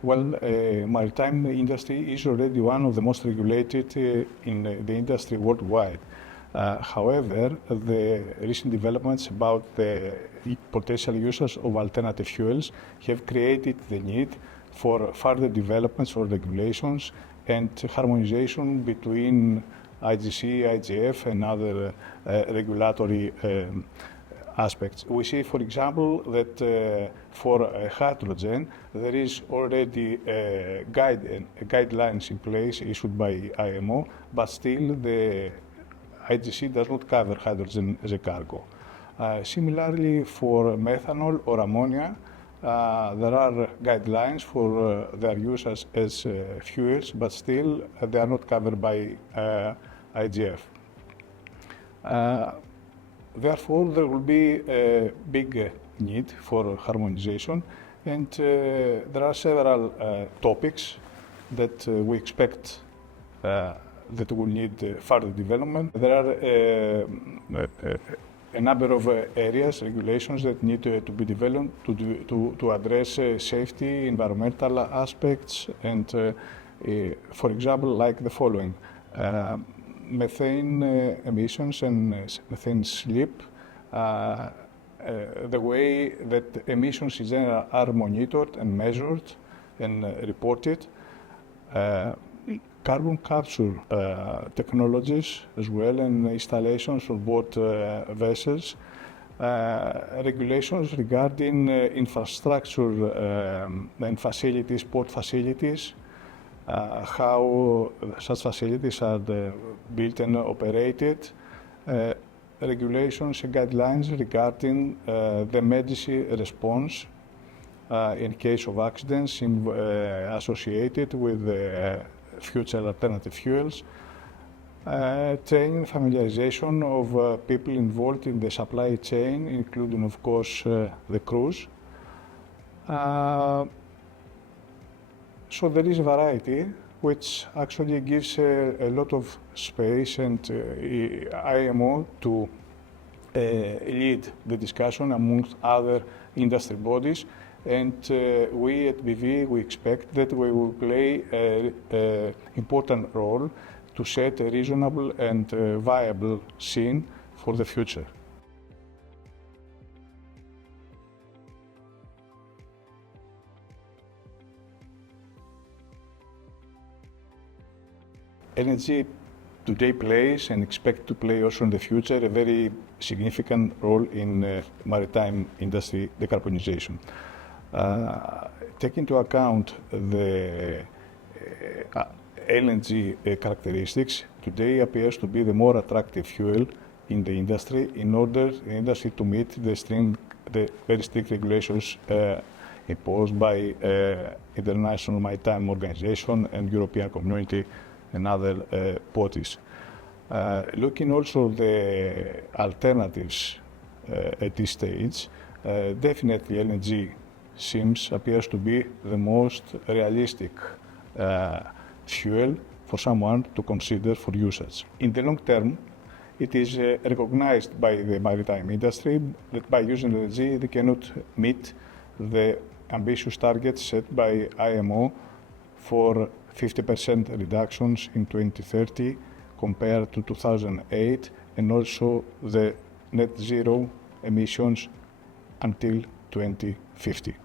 Well, maritime industry is already one of the most regulated in the industry worldwide. However, the recent developments about the potential uses of alternative fuels have created the need for further developments or regulations and harmonization between IGC, IGF, and other regulatory aspects. We see, for example, that for hydrogen, there is already guidelines in place issued by IMO, but still the IGC does not cover hydrogen as a cargo. Similarly, for methanol or ammonia, there are guidelines for their use as fuels, but still they are not covered by IGF. Therefore, there will be a big need for harmonization, and there are several topics that we expect that will need further development. There are a number of areas, regulations that need to be developed to address safety, environmental aspects, and for example, like the following. Methane emissions and methane slip, the way that emissions in general are monitored and measured and reported, carbon capture technologies as well, and installations on board vessels, regulations regarding infrastructure and facilities, port facilities, how such facilities are built and operated, regulations and guidelines regarding the emergency response in case of accidents associated with future alternative fuels, training, familiarization of people involved in the supply chain, including, of course, the crews. So there is a variety which actually gives a lot of space and IMO to lead the discussion amongst other industry bodies. And we at BV, we expect that we will play an important role to set a reasonable and viable scene for the future. LNG today plays and expect to play also in the future a very significant role in maritime industry decarbonization. Take into account the LNG characteristics, today appears to be the more attractive fuel in the industry in order the industry to meet the very strict regulations imposed by International Maritime Organization and European Community and other bodies. Looking also the alternatives at this stage, definitely LNG appears to be the most realistic fuel for someone to consider for usage. In the long term, it is recognized by the maritime industry that by using LNG they cannot meet the ambitious targets set by IMO for 50% reductions in 2030 compared to 2008, and also the net zero emissions until 2050.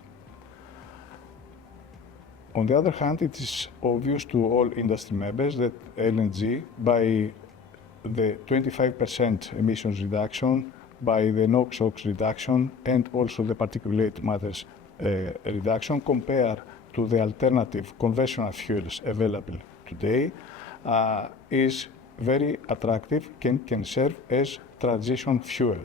On the other hand, it is obvious to all industry members that LNG, by the 25% emissions reduction, by the NOx reduction, and also the particulate matters reduction compared to the alternative conventional fuels available today, is very attractive, can serve as transition fuel.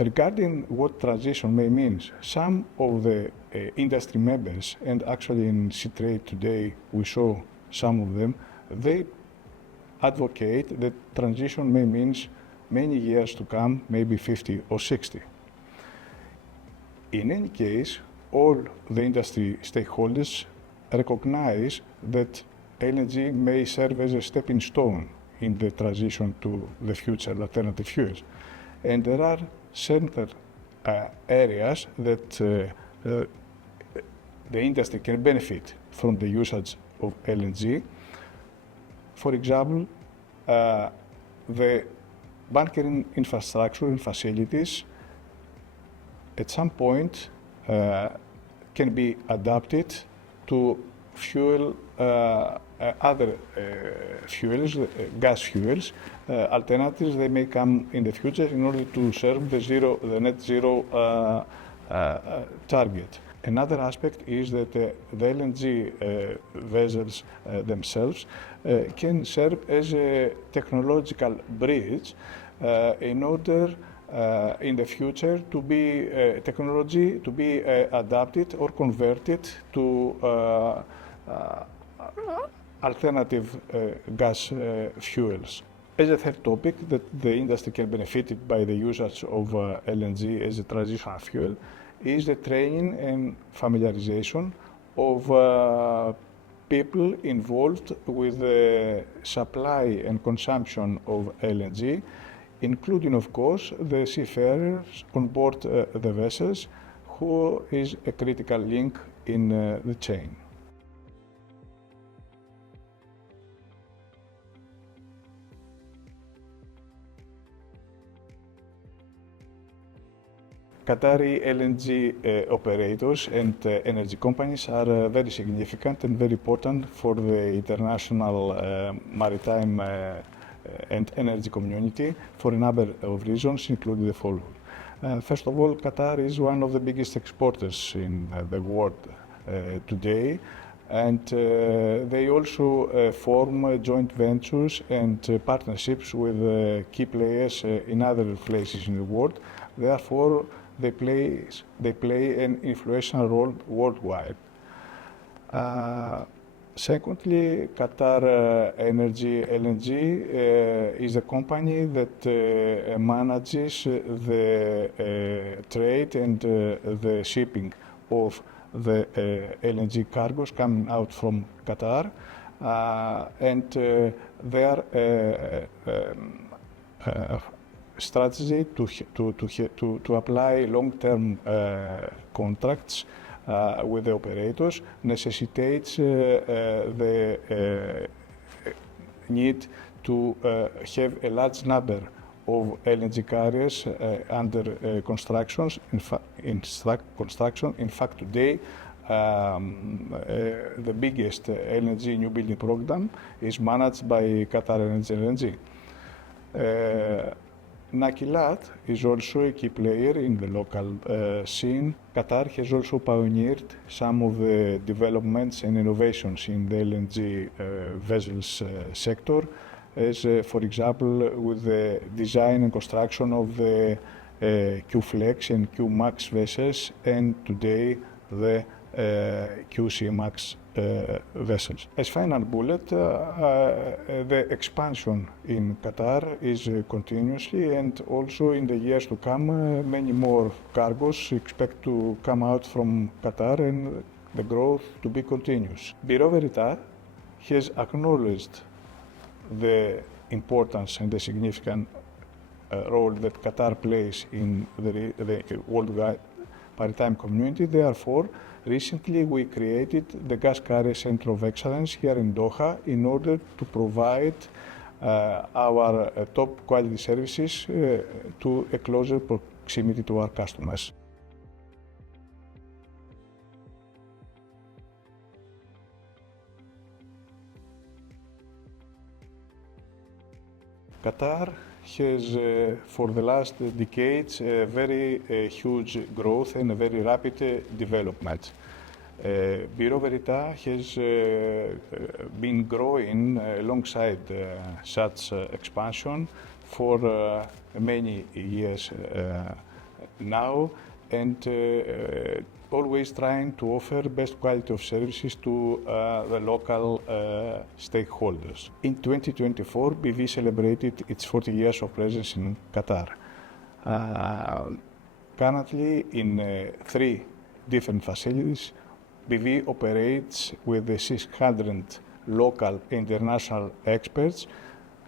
Regarding what transition may mean, some of the industry members, and actually in C-Trade today we saw some of them, they advocate that transition may mean many years to come, maybe 50 or 60. In any case, all the industry stakeholders recognize that LNG may serve as a stepping stone in the transition to the future alternative fuels. And there are certain areas that the industry can benefit from the usage of LNG. For example, the bunkering infrastructure and facilities at some point can be adapted to fuel other fuels, gas fuels. Alternatives they may come in the future in order to serve the net zero target. Another aspect is that the LNG vessels themselves can serve as a technological bridge in order in the future to be technology to be adapted or converted to alternative gas fuels. As a third topic that the industry can benefit by the usage of LNG as a transitional fuel is the training and familiarization of people involved with the supply and consumption of LNG, including, of course, the seafarers on board the vessels, who is a critical link in the chain. Qatari LNG operators and energy companies are very significant and very important for the international maritime and energy community for a number of reasons, including the following. First of all, Qatar is one of the biggest exporters in the world today, and they also form joint ventures and partnerships with key players in other places in the world. Therefore, they play an influential role worldwide. Secondly, Qatar Energy LNG is a company that manages the trade and the shipping of the LNG cargoes coming out from Qatar, and their strategy to apply long-term contracts with the operators necessitates the need to have a large number of LNG carriers under construction. In fact, today, the biggest LNG new building program is managed by Qatar Energy LNG. Nakilat is also a key player in the local scene. Qatar has also pioneered some of the developments and innovations in the LNG vessels sector, as for example with the design and construction of the Q-Flex and Q-Max vessels, and today the QC-Max vessels. As final bullet, the expansion in Qatar is continuously, and also in the years to come, many more cargoes expect to come out from Qatar and the growth to be continuous. Bureau Veritas has acknowledged the importance and the significant role that Qatar plays in the worldwide maritime community. Therefore, recently we created the Gas Carrier Center of Excellence here in Doha in order to provide our top quality services to a closer proximity to our customers. Qatar has, for the last decades, very huge growth and a very rapid development. Bureau Veritas has been growing alongside such expansion for many years now, and always trying to offer best quality of services to the local stakeholders. In 2024, BV celebrated its 40 years of presence in Qatar. Currently, in 3 different facilities, BV operates with 600 local international experts,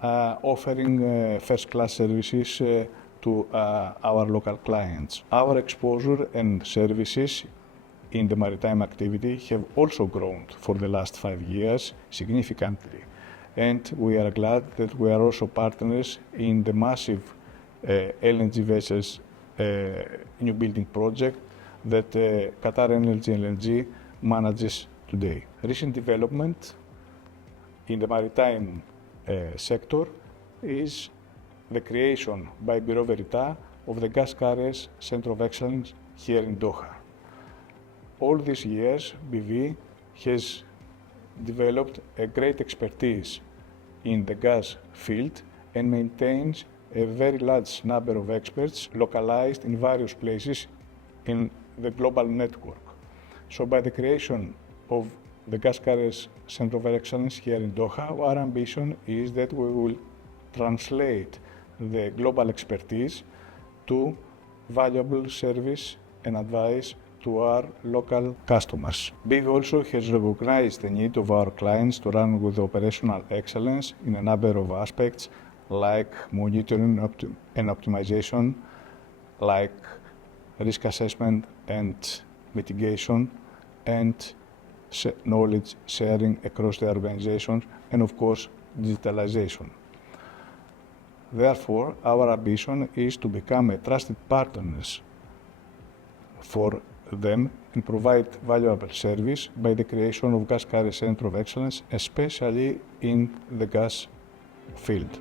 offering first-class services to our local clients. Our exposure and services in the maritime activity have also grown for the last 5 years significantly. And we are glad that we are also partners in the massive LNG vessels new building project that Qatar Energy LNG manages today. Recent development in the maritime sector is the creation by Bureau Veritas of the Gas Carriers Center of Excellence here in Doha. All these years, BV has developed a great expertise in the gas field and maintains a very large number of experts localized in various places in the global network. So by the creation of the Gas Carriers Center of Excellence here in Doha, our ambition is that we will translate the global expertise to valuable service and advice to our local customers. BV also has recognized the need of our clients to run with operational excellence in a number of aspects, like monitoring and optimization, like risk assessment and mitigation, and knowledge sharing across the organization, and of course, digitalization. Therefore, our ambition is to become a trusted partner for them and provide valuable service by the creation of Gas Carrier Center of Excellence, especially in the gas field.